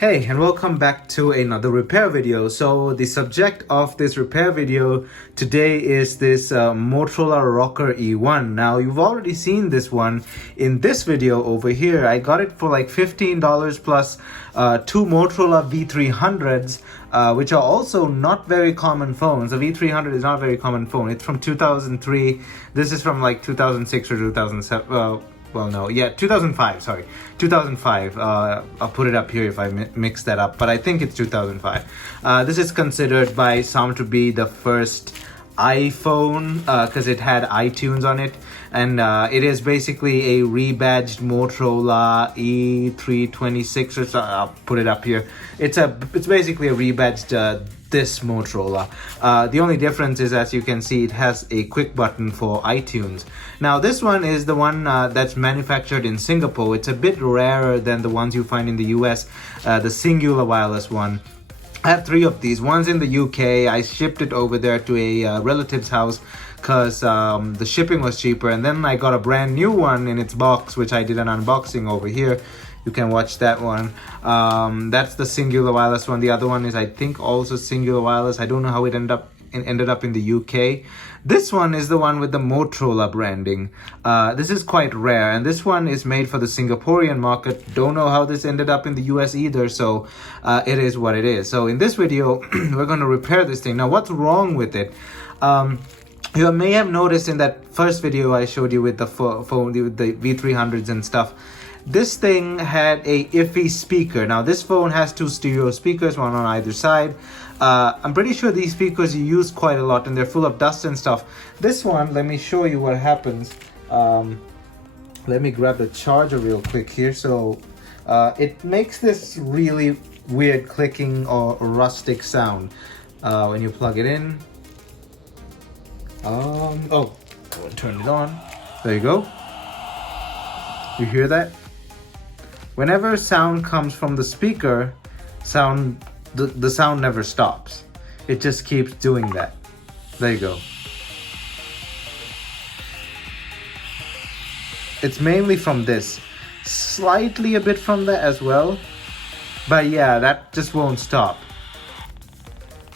Hey, and welcome back to another repair video. So the subject of this repair video today is this Motorola Rokr E1. Now you've already seen this one in this video over here. I got it for like $15 plus two Motorola V300s, which are also not very common phones. The V300 is not a very common phone. It's from 2003. This is from like 2006 or 2007. Well, no, yeah, 2005, sorry. 2005. I'll put it up here if I mix that up, but I think it's 2005. This is considered by some to be the first iPhone because it had iTunes on it, and it is basically a rebadged Motorola E326 or so. I'll put it up here. It's basically a rebadged this Motorola. The only difference is, as you can see, it has a quick button for iTunes. Now this one is the one that's manufactured in Singapore. It's a bit rarer than the ones you find in the US, the Cingular Wireless one. I have three of these. One's in the UK. I shipped it over there to a relative's house because the shipping was cheaper, and then I got a brand new one in its box, which I did an unboxing over here. You can watch that one. That's the Cingular Wireless one. The other one is, I think, also Cingular Wireless. I don't know how it ended up in the UK. This one is the one with the Motorola branding. This is quite rare, and this one is made for the Singaporean market. Don't know how this ended up in the US either, so it is what it is. So in this video, we're going to repair this thing. Now, what's wrong with it? You may have noticed in that first video I showed you with the phone, with the V300s and stuff, this thing had a iffy speaker. Now this phone has two stereo speakers, one on either side. I'm pretty sure these speakers you use quite a lot and they're full of dust and stuff. This one, let me show you what happens. Let me grab the charger real quick here. So it makes this really weird clicking or rustic sound when you plug it in. Oh, turn it on. There you go. You hear that? Whenever sound comes from the speaker, the sound never stops. It just keeps doing that. There you go. It's mainly from this. Slightly a bit from that as well. But yeah, that just won't stop.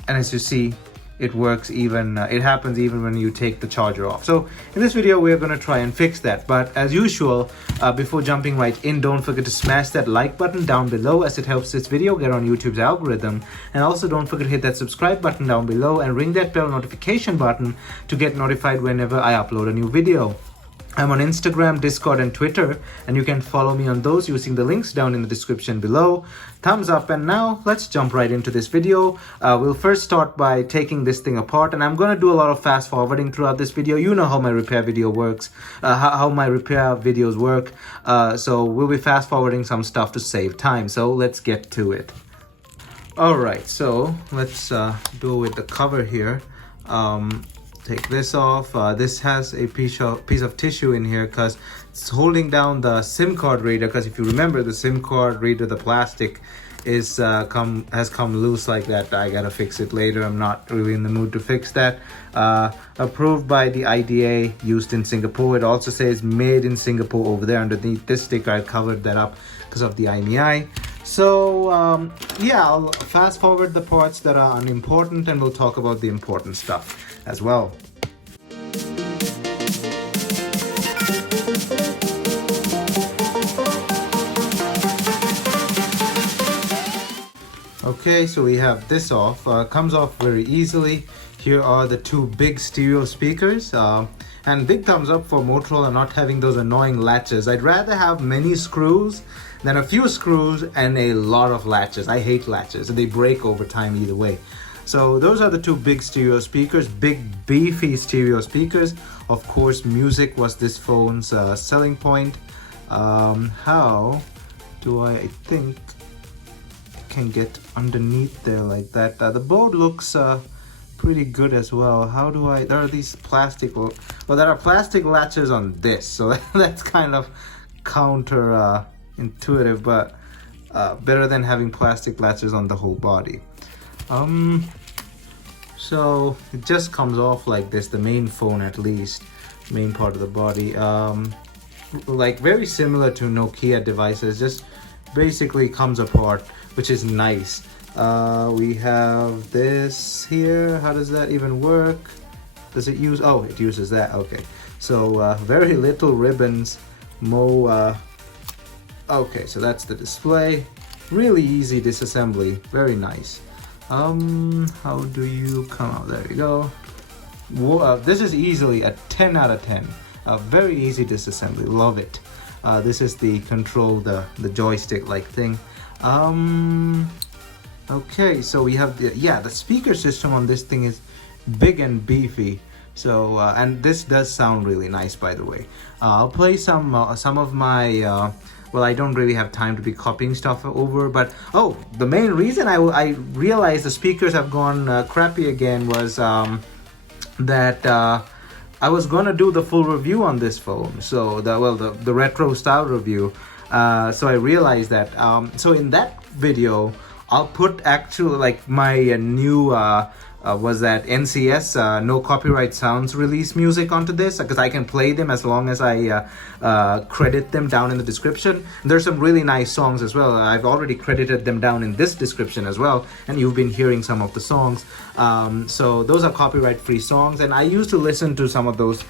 And as you see, it works even, it happens even when you take the charger off. So in this video, we're going to try and fix that. But as usual, before jumping right in, don't forget to smash that like button down below, as it helps this video get on YouTube's algorithm. And also don't forget to hit that subscribe button down below and ring that bell notification button to get notified whenever I upload a new video. I'm on Instagram, Discord, and Twitter, and you can follow me on those using the links down in the description below. Thumbs up, and now let's jump right into this video. We'll first start by taking this thing apart, and I'm going to do a lot of fast forwarding throughout this video. You know how my repair video works, how my repair videos work, so we'll be fast forwarding some stuff to save time. So let's get to it. Alright, so let's do it with the cover here. Take this off. This has a piece of tissue in here because it's holding down the SIM card reader, because if you remember, the SIM card reader, the plastic is has come loose like that. I gotta fix it later. I'm not really in the mood to fix that. Approved by the IDA, used in Singapore. It also says made in Singapore over there underneath this sticker. I covered that up because of the IMEI. So yeah, I'll fast forward the parts that are unimportant, and we'll talk about the important stuff as well. Okay, so we have this off. Comes off very easily. Here are the two big stereo speakers. And big thumbs up for Motorola not having those annoying latches. I'd rather have many screws than a few screws and a lot of latches. I hate latches, and they break over time either way. So those are the two big stereo speakers, big beefy stereo speakers. Of course, music was this phone's selling point. How do I think can get underneath there like that? The board looks pretty good as well. How do I, there are these plastic, well there are plastic latches on this, so that's kind of counter intuitive, but better than having plastic latches on the whole body. So it just comes off like this, the main phone at least, main part of the body. Like very similar to Nokia devices, just basically comes apart which is nice. We have this here. How does that even work? Does it use, oh, it uses that, okay. So very little ribbons, okay, so that's the display. Really easy disassembly, very nice. How do you come out? There you go. This is easily a 10 out of 10. Very easy disassembly, love it. This is the control, the joystick like thing. Okay, so we have the speaker system on this thing is big and beefy. So and this does sound really nice, by the way. I'll play some of my well, I don't really have time to be copying stuff over, but oh, the main reason I realized the speakers have gone crappy again was that I was gonna do the full review on this phone, so the retro style review. So I realized that so in that video I'll put actually like my new was that NCS no copyright sounds release music onto this, because I can play them as long as I credit them down in the description. There's some really nice songs as well. I've already credited them down in this description as well, and you've been hearing some of the songs. So those are copyright free songs, and I used to listen to some of those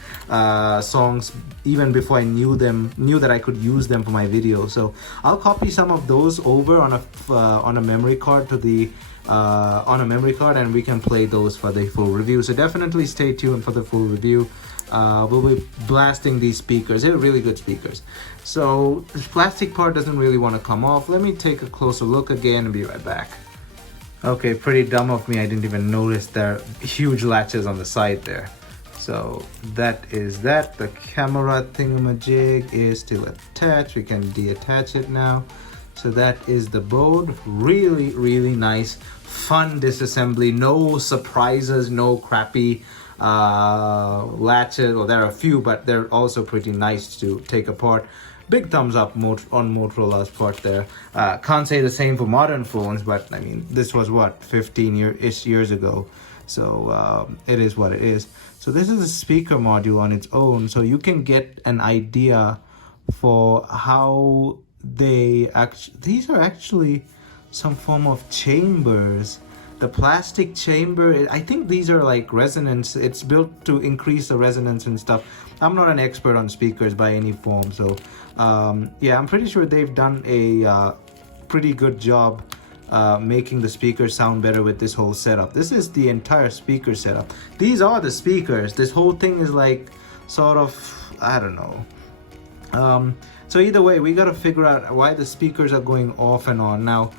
songs even before I knew that I could use them for my video. So I'll copy some of those over on a memory card to the and we can play those for the full review. So definitely stay tuned for the full review. We'll be blasting these speakers. They're really good speakers. So this plastic part doesn't really want to come off. Let me take a closer look again and be right back. Okay, pretty dumb of me. I didn't even notice there are huge latches on the side there. So that is that. The camera thingamajig is still attached. We can detach it now. So that is the board. Really, really nice, fun disassembly. No surprises, no crappy latches. Well, there are a few, but they're also pretty nice to take apart. Big thumbs up on Motorola's part there. Can't say the same for modern phones, but I mean, this was what, 15-ish years ago. So it is what it is. So this is a speaker module on its own. So you can get an idea for how these are actually some form of chambers. The plastic chamber, I think these are like resonance. It's built to increase the resonance and stuff. I'm not an expert on speakers by any form, so yeah, I'm pretty sure they've done a pretty good job making the speakers sound better with this whole setup. This is the entire speaker setup. These are the speakers. This whole thing is like sort of, I don't know. So either way, we got to figure out why the speakers are going off and on. Now,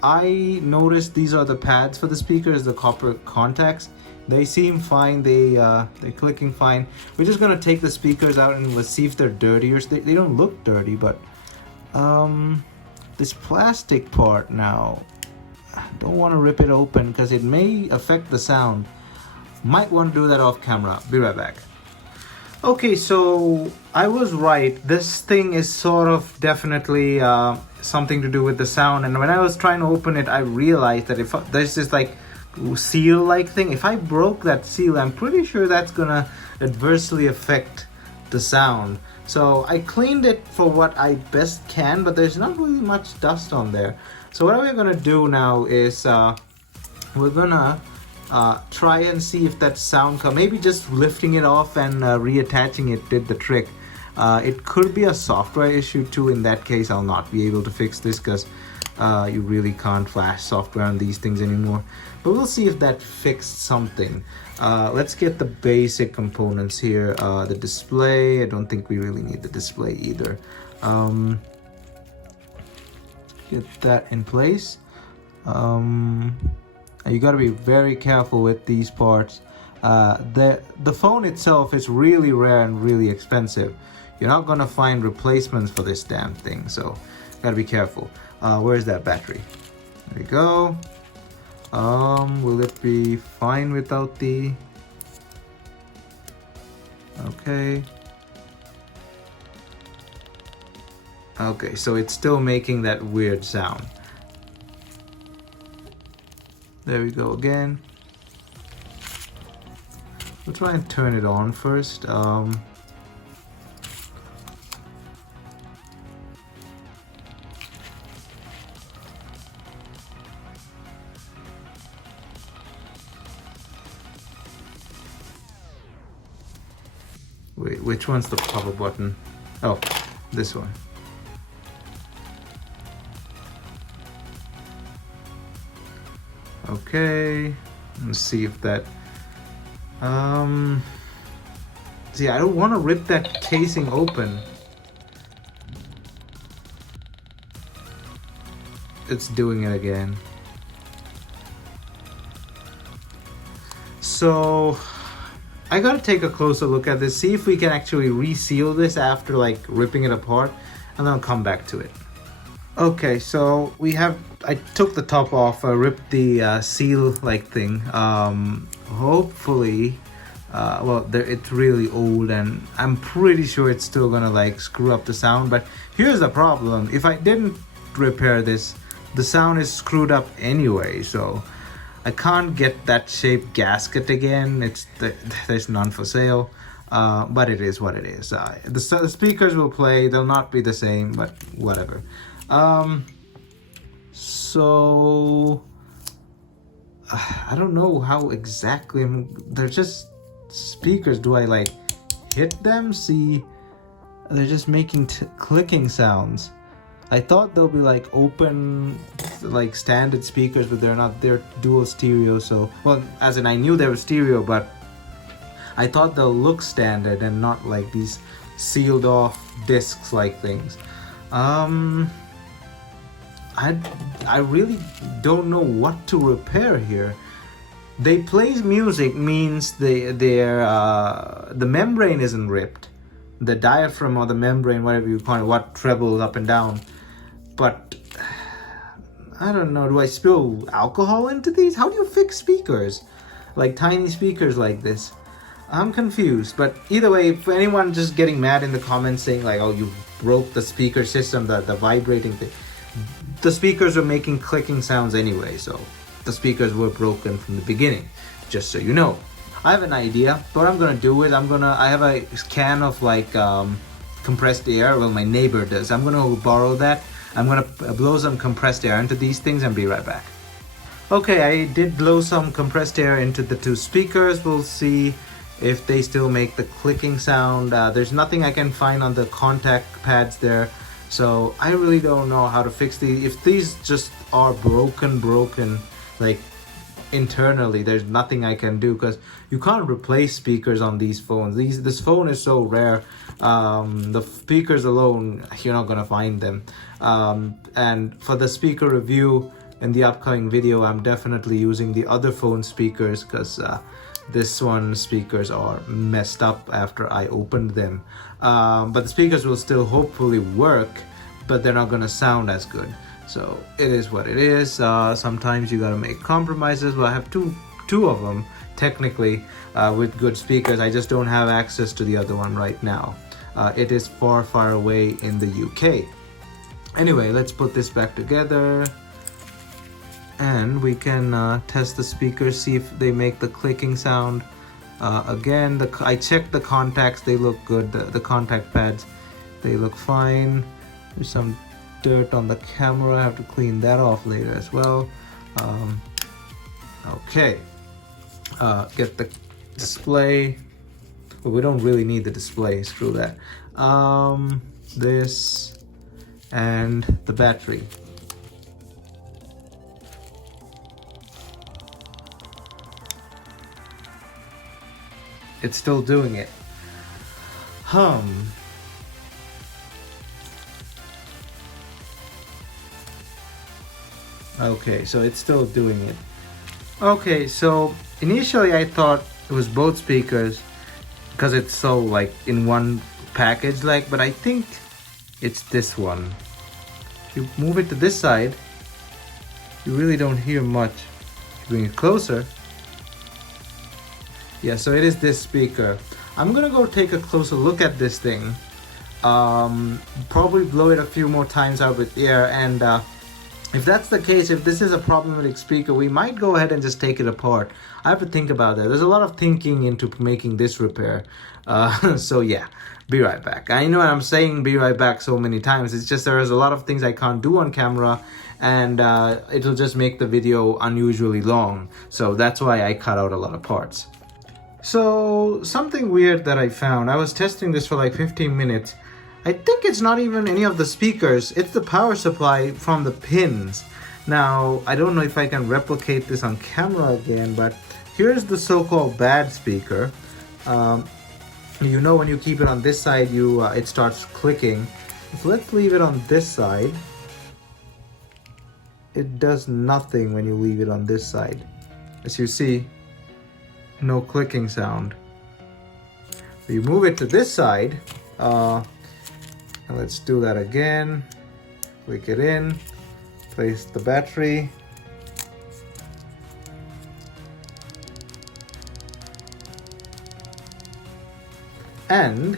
I noticed these are the pads for the speakers, the copper contacts. They seem fine. They're clicking fine. We're just gonna take the speakers out and let's see if they're dirty or they don't look dirty. But this plastic part now, I don't want to rip it open because it may affect the sound. Might want to do that off camera. Be right back. Okay, so I was right. This thing is sort of definitely something to do with the sound. And when I was trying to open it, I realized that if there's this like seal-like thing, if I broke that seal, I'm pretty sure that's gonna adversely affect the sound. So I cleaned it for what I best can, but there's not really much dust on there. So what we're gonna do now is we're gonna try and see if that sound maybe just lifting it off and reattaching it did the trick. It could be a software issue too. In that case, I'll not be able to fix this because you really can't flash software on these things anymore. But we'll see if that fixed something. Let's get the basic components here. The display, I don't think we really need the display either. Get that in place. You got to be very careful with these parts. The phone itself is really rare and really expensive. You're not gonna find replacements for this damn thing, so gotta be careful. Where's that battery? There we go. Will it be fine without the... Okay. Okay, so it's still making that weird sound. There we go again. We'll try and turn it on first. Wait, which one's the power button? Oh, this one. Okay, let's see if that, see, I don't want to rip that casing open. It's doing it again. So I gotta take a closer look at this, see if we can actually reseal this after like ripping it apart, and then I'll come back to it. Okay, so I took the top off, I ripped the seal like thing. Hopefully, well, it's really old and I'm pretty sure it's still gonna like screw up the sound, but here's the problem. If I didn't repair this, the sound is screwed up anyway, so I can't get that shaped gasket again. There's none for sale, but it is what it is. The speakers will play, they'll not be the same, but whatever. So I don't know how exactly they're just speakers. Do I like hit them? See, they're just making clicking sounds. I thought they'll be like open, like standard speakers, but they're not. They're dual stereo. So, well, as in I knew they were stereo, but I thought they'll look standard and not like these sealed off discs like things. I really don't know what to repair here. They play music means the membrane isn't ripped. The diaphragm or the membrane, whatever you call it, what trebles up and down. But I don't know, do I spill alcohol into these? How do you fix speakers? Like tiny speakers like this? I'm confused, but either way, if anyone just getting mad in the comments saying like, oh, you broke the speaker system, the vibrating thing. The speakers were making clicking sounds anyway, so the speakers were broken from the beginning, just so you know. I have an idea. What I'm gonna do is I have a can of like compressed air. Well, my neighbor does. I'm gonna borrow that. I'm gonna blow some compressed air into these things and be right back. Okay, I did blow some compressed air into the two speakers. We'll see if they still make the clicking sound. There's nothing I can find on the contact pads there. So I really don't know how to fix these. If these just are broken, like internally, there's nothing I can do because you can't replace speakers on these phones. This phone is so rare. The speakers alone, you're not gonna find them. And for the speaker review in the upcoming video, I'm definitely using the other phone speakers because this one's speakers are messed up after I opened them. But the speakers will still hopefully work, but they're not gonna sound as good. So it is what it is. Sometimes you gotta make compromises. Well, I have two of them technically with good speakers. I just don't have access to the other one right now. It is far away in the UK. Anyway, let's put this back together. And we can test the speakers, see if they make the clicking sound. Again, I checked the contacts, they look good. The contact pads, they look fine. There's some dirt on the camera, I have to clean that off later as well. Okay, get the display. Well, we don't really need the display, screw that. This and the battery. It's still doing it. Okay, so it's still doing it. Okay, so initially I thought it was both speakers because it's so like in one package like, but I think it's this one. If you move it to this side, you really don't hear much. If you bring it closer, yeah, so it is this speaker. I'm gonna go take a closer look at this thing. Probably blow it a few more times out with air, and if that's the case, if this is a problematic speaker, we might go ahead and just take it apart. I have to think about that. There's a lot of thinking into making this repair. So yeah, be right back. I know I'm saying be right back so many times. It's just there's a lot of things I can't do on camera, and it'll just make the video unusually long. So that's why I cut out a lot of parts. So something weird that I found, I was testing this for like 15 minutes. I think it's not even any of the speakers, it's the power supply from the pins. Now, I don't know if I can replicate this on camera again, but here's the so-called bad speaker. You know, when you keep it on this side, it starts clicking. So let's leave it on this side. It does nothing when you leave it on this side. As you see, no clicking sound. You move it to this side, and let's do that again. Click it in, place the battery. And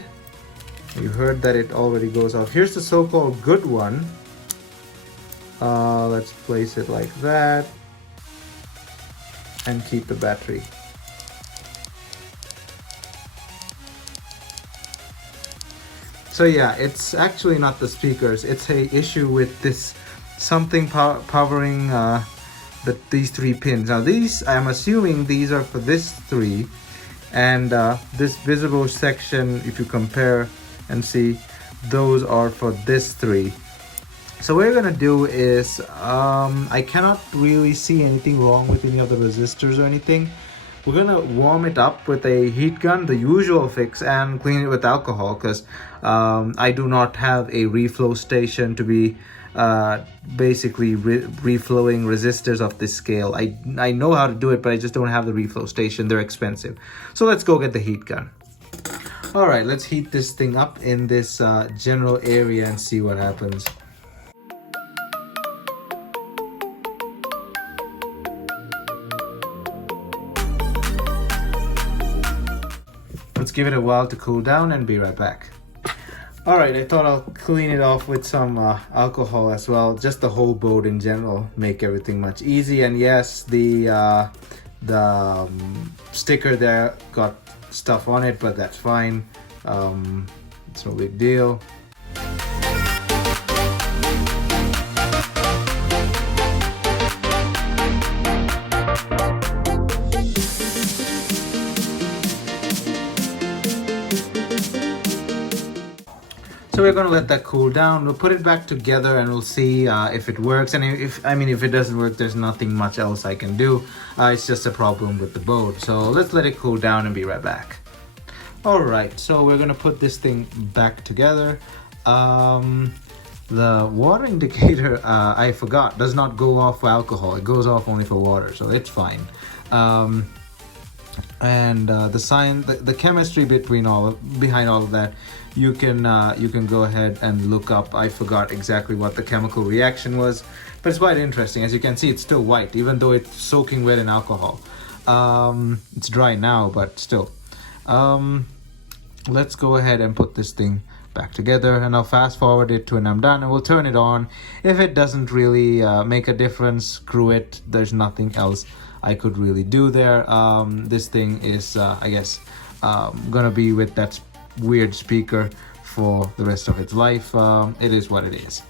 you heard that it already goes off. Here's the so-called good one. Let's place it like that and keep the battery. So yeah, it's actually not the speakers. It's a issue with this something powering these three pins. Now these, I'm assuming these are for this three. And this visible section, if you compare and see, those are for this three. So what we're gonna do is, I cannot really see anything wrong with any of the resistors or anything. We're gonna warm it up with a heat gun, the usual fix, and clean it with alcohol, because I do not have a reflow station to be basically reflowing resistors of this scale. I know how to do it, but I just don't have the reflow station. They're expensive. So let's go get the heat gun. All right, let's heat this thing up in this general area and see what happens. Let's give it a while to cool down and be right back. Alright, I thought I'll clean it off with some alcohol as well. Just the whole board in general, make everything much easy. And yes, the sticker there got stuff on it, but that's fine. It's no big deal. So we're gonna let that cool down. We'll put it back together and we'll see if it works. And if it doesn't work, there's nothing much else I can do. It's just a problem with the board. So let's let it cool down and be right back. All right, so we're gonna put this thing back together. The water indicator, I forgot, does not go off for alcohol. It goes off only for water, so it's fine. And the chemistry behind all of that, you can go ahead and look up. I forgot exactly what the chemical reaction was, but it's quite interesting. As you can see, it's still white, even though it's soaking wet in alcohol. It's dry now, but still. Let's go ahead and put this thing back together, and I'll fast forward it to when I'm done, and we'll turn it on. If it doesn't really make a difference, screw it. There's nothing else I could really do there. This thing is, I guess, gonna be with that weird speaker for the rest of its life. It is what it is.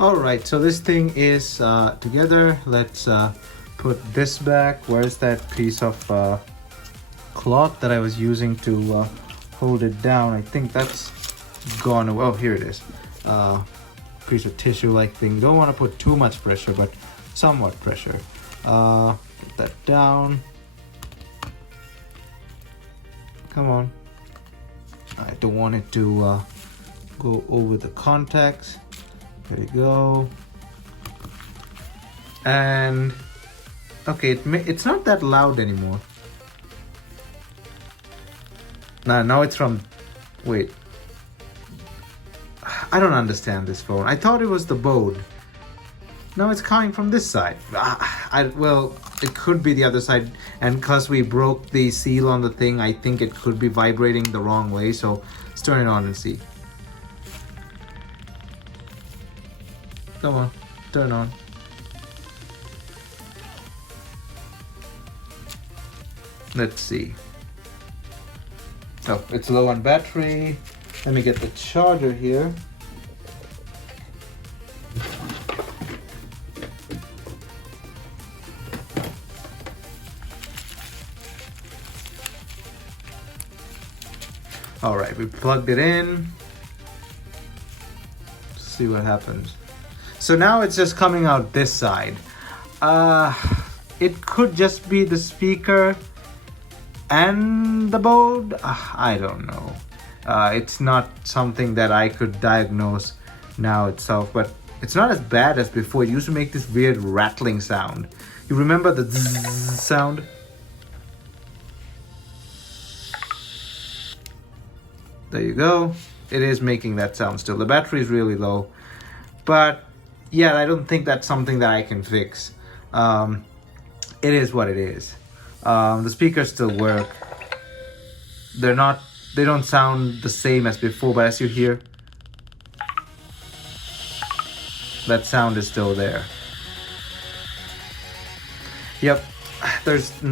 Alright, so this thing is together. Let's put this back. Where's that piece of cloth that I was using to hold it down? I think that's gone away. Oh, here it is. Piece of tissue like thing. Don't want to put too much pressure, but somewhat pressure. Get that down. Come on. I don't want it to go over the contacts. There we go. And okay, it's not that loud anymore. Now it's from, wait. I don't understand this phone. I thought it was the board. No, it's coming from this side. Well, it could be the other side, and because we broke the seal on the thing, I think it could be vibrating the wrong way. So let's turn it on and see. Come on, turn on. Let's see. Oh, it's low on battery. Let me get the charger here. All right, we plugged it in. See what happens. So now it's just coming out this side. It could just be the speaker and the board. I don't know. It's not something that I could diagnose now itself, but it's not as bad as before. It used to make this weird rattling sound. You remember the zzz sound? There you go. It is making that sound still. The battery is really low, but yeah, I don't think that's something that I can fix. It is what it is. The speakers still work. They don't sound the same as before, but as you hear, that sound is still there. Yep,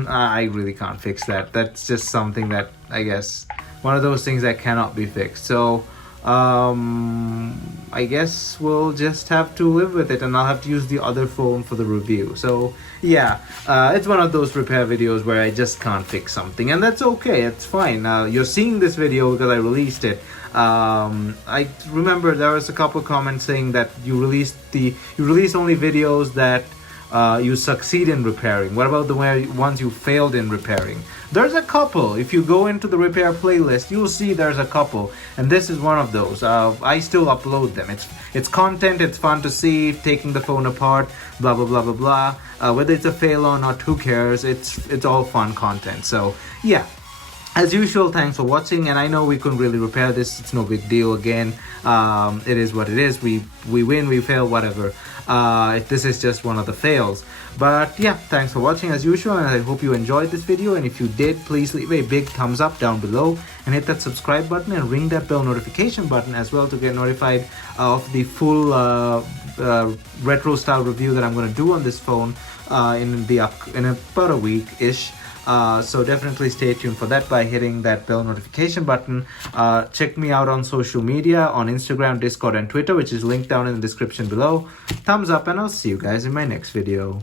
I really can't fix that. That's just something that, I guess, one of those things that cannot be fixed. So I guess we'll just have to live with it, and I'll have to use the other phone for the review. So yeah, it's one of those repair videos where I just can't fix something, and that's okay. It's fine. You're seeing this video because I released it. I remember there was a couple comments saying that you release only videos that you succeed in repairing. What about the ones you failed in repairing? There's a couple. If you go into the repair playlist, you'll see there's a couple, and this is one of those. I still upload them. It's content. It's fun to see, taking the phone apart, blah blah blah blah blah. Whether it's a fail or not, who cares? It's all fun content. So yeah. As usual, thanks for watching, and I know we couldn't really repair this. It's no big deal. Again, it is what it is. We win, we fail, whatever. This is just one of the fails. But yeah, thanks for watching as usual, and I hope you enjoyed this video. And if you did, please leave a big thumbs up down below and hit that subscribe button and ring that bell notification button as well to get notified of the full retro style review that I'm going to do on this phone in about a week-ish. So definitely stay tuned for that by hitting that bell notification button. Check me out on social media on Instagram, Discord, and Twitter, which is linked down in the description below. Thumbs up, and I'll see you guys in my next video.